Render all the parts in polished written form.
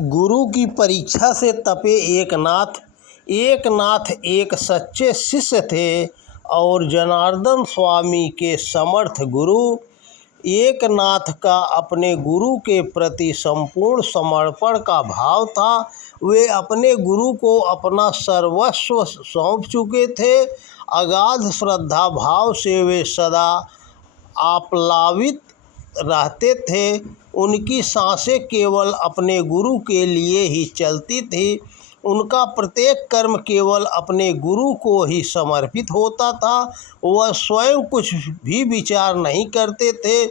गुरु की परीक्षा से तपे एक नाथ एक सच्चे शिष्य थे और जनार्दन स्वामी के समर्थ गुरु। एक नाथ का अपने गुरु के प्रति संपूर्ण समर्पण का भाव था। वे अपने गुरु को अपना सर्वस्व सौंप चुके थे। अगाध श्रद्धा भाव से वे सदा आप्लावित रहते थे। उनकी सांसें केवल अपने गुरु के लिए ही चलती थी। उनका प्रत्येक कर्म केवल अपने गुरु को ही समर्पित होता था। वह स्वयं कुछ भी विचार नहीं करते थे,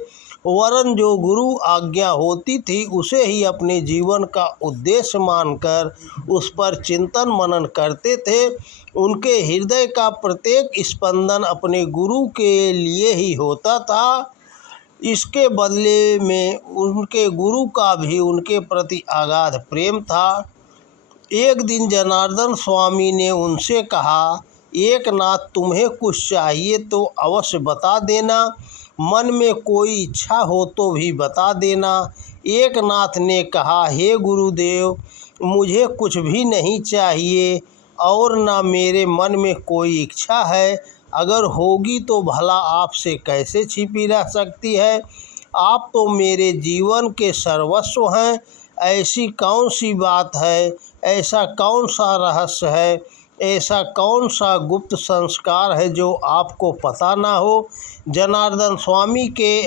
वरन जो गुरु आज्ञा होती थी उसे ही अपने जीवन का उद्देश्य मानकर उस पर चिंतन मनन करते थे। उनके हृदय का प्रत्येक स्पंदन अपने गुरु के लिए ही होता था। इसके बदले में उनके गुरु का भी उनके प्रति अगाध प्रेम था। एक दिन जनार्दन स्वामी ने उनसे कहा, एक नाथ, तुम्हें कुछ चाहिए तो अवश्य बता देना, मन में कोई इच्छा हो तो भी बता देना। एक नाथ ने कहा, हे गुरुदेव, मुझे कुछ भी नहीं चाहिए और न मेरे मन में कोई इच्छा है। अगर होगी तो भला आपसे कैसे छिपी रह सकती है? आप तो मेरे जीवन के सर्वस्व हैं। ऐसी कौन सी बात है, ऐसा कौन सा रहस्य है, ऐसा कौन सा गुप्त संस्कार है जो आपको पता ना हो? जनार्दन स्वामी के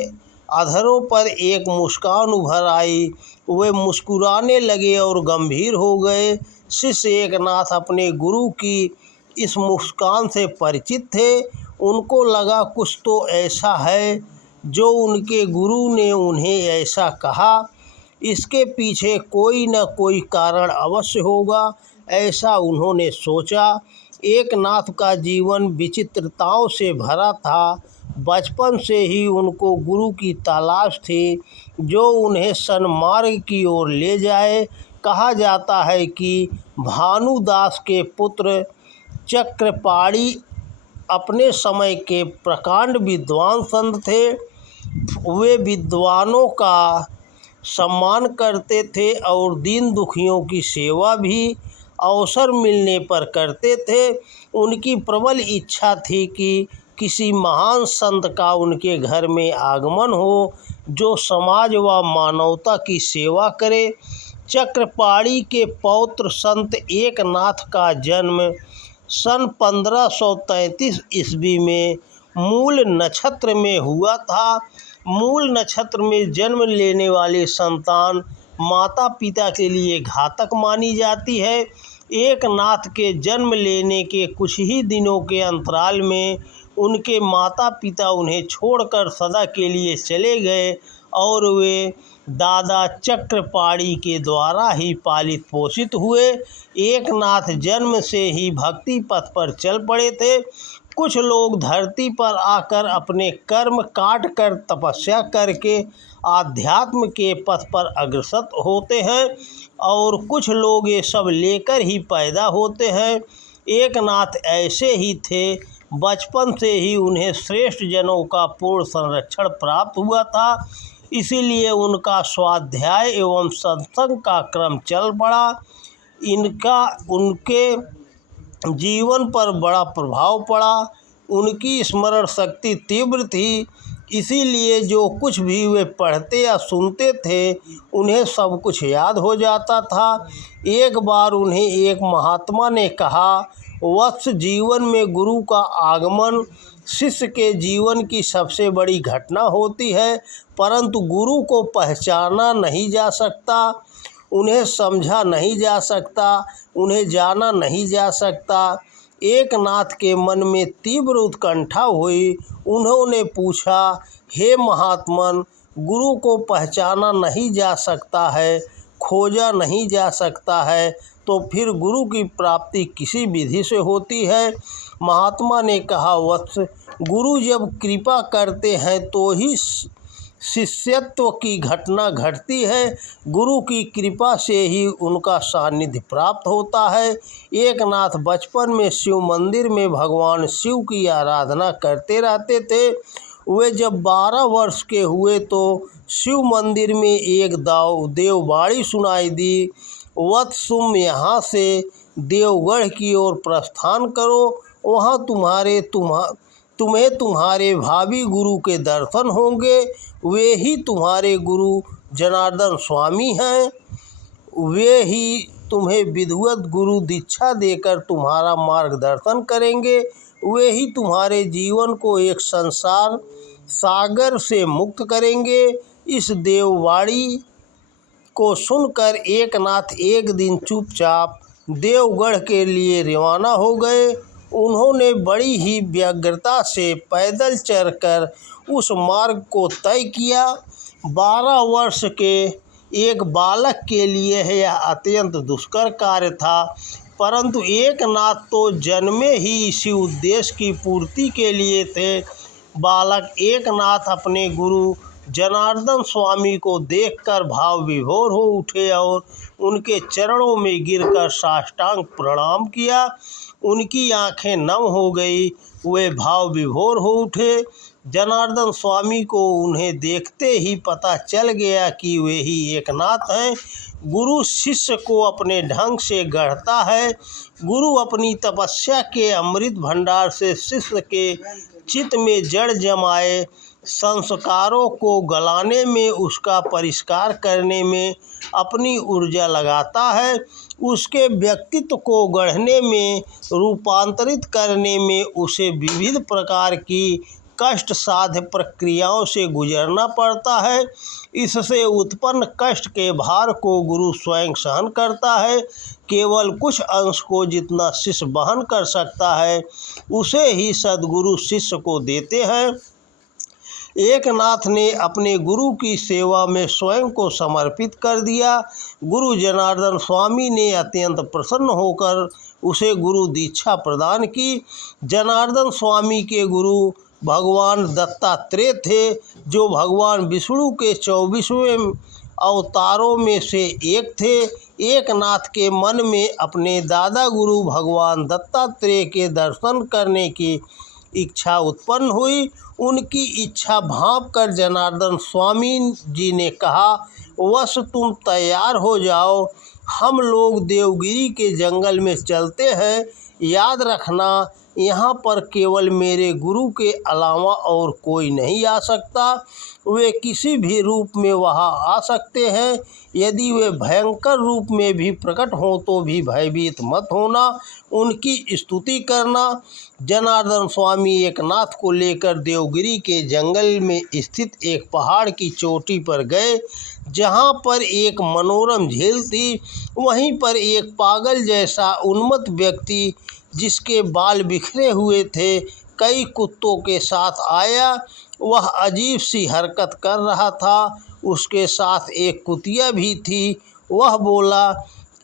अधरों पर एक मुस्कान उभर आई। वे मुस्कुराने लगे और गंभीर हो गए। शिष्य एक नाथ अपने गुरु की इस मुस्कान से परिचित थे। उनको लगा कुछ तो ऐसा है जो उनके गुरु ने उन्हें ऐसा कहा। इसके पीछे कोई न कोई कारण अवश्य होगा, ऐसा उन्होंने सोचा। एक नाथ का जीवन विचित्रताओं से भरा था। बचपन से ही उनको गुरु की तलाश थी जो उन्हें सन्मार्ग की ओर ले जाए। कहा जाता है कि भानुदास के पुत्र चक्रपाणि अपने समय के प्रकांड विद्वान संत थे। वे विद्वानों का सम्मान करते थे और दीन दुखियों की सेवा भी अवसर मिलने पर करते थे। उनकी प्रबल इच्छा थी कि किसी महान संत का उनके घर में आगमन हो जो समाज व मानवता की सेवा करे। चक्रपाणि के पौत्र संत एक नाथ का जन्म सन 1533 ईस्वी में मूल नक्षत्र में हुआ था। मूल नक्षत्र में जन्म लेने वाली संतान माता पिता के लिए घातक मानी जाती है। एक नाथ के जन्म लेने के कुछ ही दिनों के अंतराल में उनके माता पिता उन्हें छोड़कर सदा के लिए चले गए और वे दादा चक्रपाणि के द्वारा ही पालित पोषित हुए। एक नाथ जन्म से ही भक्ति पथ पर चल पड़े थे। कुछ लोग धरती पर आकर अपने कर्म काट कर तपस्या करके आध्यात्म के पथ पर अग्रसर होते हैं और कुछ लोग ये सब लेकर ही पैदा होते हैं। एक नाथ ऐसे ही थे। बचपन से ही उन्हें श्रेष्ठ जनों का पूर्ण संरक्षण प्राप्त हुआ था, इसीलिए उनका स्वाध्याय एवं सत्संग का क्रम चल पड़ा। इनका उनके जीवन पर बड़ा प्रभाव पड़ा। उनकी स्मरण शक्ति तीव्र थी, इसीलिए जो कुछ भी वे पढ़ते या सुनते थे उन्हें सब कुछ याद हो जाता था। एक बार उन्हें एक महात्मा ने कहा, वत्स, जीवन में गुरु का आगमन शिष्य के जीवन की सबसे बड़ी घटना होती है, परंतु गुरु को पहचाना नहीं जा सकता, उन्हें समझा नहीं जा सकता, उन्हें जाना नहीं जा सकता। एक नाथ के मन में तीव्र उत्कंठा हुई। उन्होंने पूछा, हे महात्मन, गुरु को पहचाना नहीं जा सकता है, खोजा नहीं जा सकता है, तो फिर गुरु की प्राप्ति किसी विधि से होती है? महात्मा ने कहा, वत्स, गुरु जब कृपा करते हैं तो ही शिष्यत्व की घटना घटती है। गुरु की कृपा से ही उनका सानिध्य प्राप्त होता है। एक नाथ बचपन में शिव मंदिर में भगवान शिव की आराधना करते रहते थे। वे जब 12 वर्ष के हुए तो शिव मंदिर में एक देववाणी सुनाई दी, वत्स तुम यहाँ से देवगढ़ की ओर प्रस्थान करो, वहाँ तुम्हें तुम्हारे भावी गुरु के दर्शन होंगे। वे ही तुम्हारे गुरु जनार्दन स्वामी हैं। वे ही तुम्हें विधिवत गुरु दीक्षा देकर तुम्हारा मार्गदर्शन करेंगे। वे ही तुम्हारे जीवन को एक संसार सागर से मुक्त करेंगे। इस देववाणी को सुनकर एकनाथ एक दिन चुपचाप देवगढ़ के लिए रवाना हो गए। उन्होंने बड़ी ही व्यग्रता से पैदल चलकर उस मार्ग को तय किया। 12 वर्ष के एक बालक के लिए यह अत्यंत दुष्कर कार्य था, परंतु एकनाथ तो जन्मे ही इसी उद्देश्य की पूर्ति के लिए थे। बालक एकनाथ अपने गुरु जनार्दन स्वामी को देखकर भाव विभोर हो उठे और उनके चरणों में गिरकर साष्टांग प्रणाम किया। उनकी आंखें नम हो गई, वे भाव विभोर हो उठे। जनार्दन स्वामी को उन्हें देखते ही पता चल गया कि वे ही एकनाथ हैं। गुरु शिष्य को अपने ढंग से गढ़ता है। गुरु अपनी तपस्या के अमृत भंडार से शिष्य के चित्त में जड़ जमाए संस्कारों को गलाने में, उसका परिष्कार करने में अपनी ऊर्जा लगाता है। उसके व्यक्तित्व को गढ़ने में, रूपांतरित करने में उसे विविध प्रकार की कष्ट साध्य प्रक्रियाओं से गुजरना पड़ता है। इससे उत्पन्न कष्ट के भार को गुरु स्वयं सहन करता है। केवल कुछ अंश को जितना शिष्य वहन कर सकता है, उसे ही सद्गुरु शिष्य को देते हैं। एकनाथ ने अपने गुरु की सेवा में स्वयं को समर्पित कर दिया। गुरु जनार्दन स्वामी ने अत्यंत प्रसन्न होकर उसे गुरु दीक्षा प्रदान की। जनार्दन स्वामी के गुरु भगवान दत्तात्रेय थे, जो भगवान विष्णु के 24वें अवतारों में से एक थे। एकनाथ के मन में अपने दादा गुरु भगवान दत्तात्रेय के दर्शन करने की इच्छा उत्पन्न हुई। उनकी इच्छा भांप कर जनार्दन स्वामी जी ने कहा, वश तुम तैयार हो जाओ, हम लोग देवगिरी के जंगल में चलते हैं। याद रखना, यहाँ पर केवल मेरे गुरु के अलावा और कोई नहीं आ सकता। वे किसी भी रूप में वहाँ आ सकते हैं। यदि वे भयंकर रूप में भी प्रकट हों तो भी भयभीत मत होना, उनकी स्तुति करना। जनार्दन स्वामी एकनाथ को लेकर देवगिरी के जंगल में स्थित एक पहाड़ की चोटी पर गए, जहाँ पर एक मनोरम झील थी। वहीं पर एक पागल जैसा उन्मत्त व्यक्ति, जिसके बाल बिखरे हुए थे, कई कुत्तों के साथ आया। वह अजीब सी हरकत कर रहा था। उसके साथ एक कुतिया भी थी। वह बोला,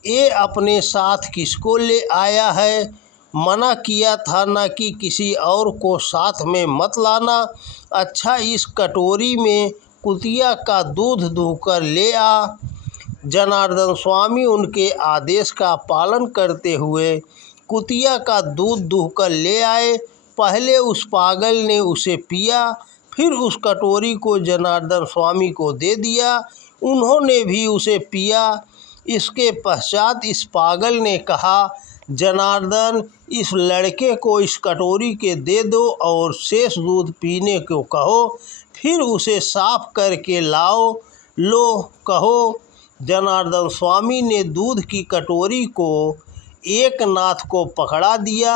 ये अपने साथ किसको ले आया है? मना किया था ना कि किसी और को साथ में मत लाना। अच्छा, इस कटोरी में कुतिया का दूध दूहकर ले आ। जनार्दन स्वामी उनके आदेश का पालन करते हुए कुतिया का दूध दूहकर ले आए। पहले उस पागल ने उसे पिया, फिर उस कटोरी को जनार्दन स्वामी को दे दिया। उन्होंने भी उसे पिया। इसके पश्चात इस पागल ने कहा, जनार्दन, इस लड़के को इस कटोरी के दे दो और शेष दूध पीने को कहो, फिर उसे साफ करके लाओ। लो, कहो। जनार्दन स्वामी ने दूध की कटोरी को एकनाथ को पकड़ा दिया।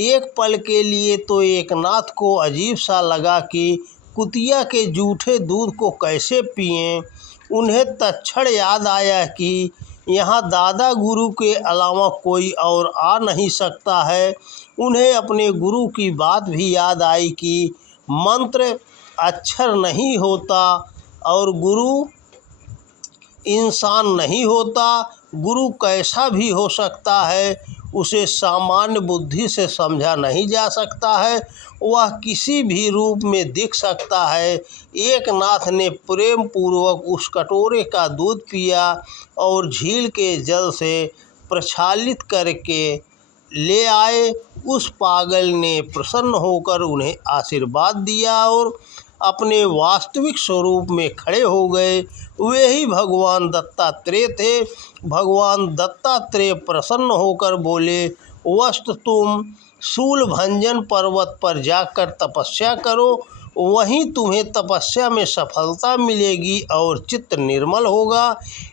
एक पल के लिए तो एकनाथ को अजीब सा लगा कि कुतिया के जूठे दूध को कैसे पिएं। उन्हें तत्क्षण याद आया कि यहाँ दादा गुरु के अलावा कोई और आ नहीं सकता है। उन्हें अपने गुरु की बात भी याद आई कि मंत्र अक्षर नहीं होता और गुरु इंसान नहीं होता। गुरु कैसा भी हो सकता है, उसे सामान्य बुद्धि से समझा नहीं जा सकता है। वह किसी भी रूप में दिख सकता है। एकनाथ ने प्रेम पूर्वक उस कटोरे का दूध पिया और झील के जल से प्रक्षालित करके ले आए। उस पागल ने प्रसन्न होकर उन्हें आशीर्वाद दिया और अपने वास्तविक स्वरूप में खड़े हो गए। वे ही भगवान दत्तात्रेय थे। भगवान दत्तात्रेय प्रसन्न होकर बोले, वस्तु तुम शूलभंजन पर्वत पर जाकर तपस्या करो, वहीं तुम्हें तपस्या में सफलता मिलेगी और चित्त निर्मल होगा।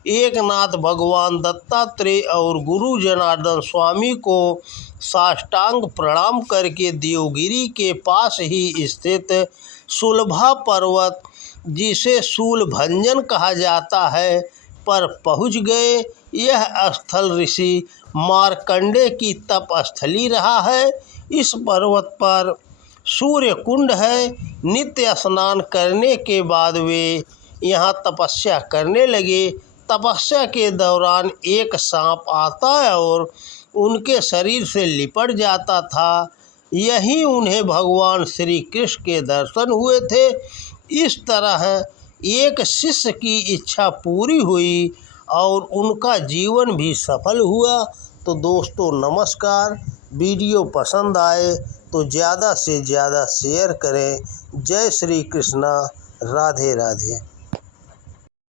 एकनाथ भगवान दत्तात्रेय और गुरु जनार्दन स्वामी को साष्टांग प्रणाम करके देवगिरी के पास ही स्थित शूलभा पर्वत, जिसे शूलभंजन कहा जाता है, पर पहुँच गए। यह स्थल ऋषि मार्कंडेय की तप स्थली रहा है। इस पर्वत पर सूर्य कुंड है। नित्य स्नान करने के बाद वे यहाँ तपस्या करने लगे। तपस्या के दौरान एक सांप आता है और उनके शरीर से लिपट जाता था। यहीं उन्हें भगवान श्री कृष्ण के दर्शन हुए थे। इस तरह एक शिष्य की इच्छा पूरी हुई और उनका जीवन भी सफल हुआ। तो दोस्तों नमस्कार, वीडियो पसंद आए तो ज़्यादा से ज़्यादा शेयर करें। जय श्री कृष्णा, राधे राधे।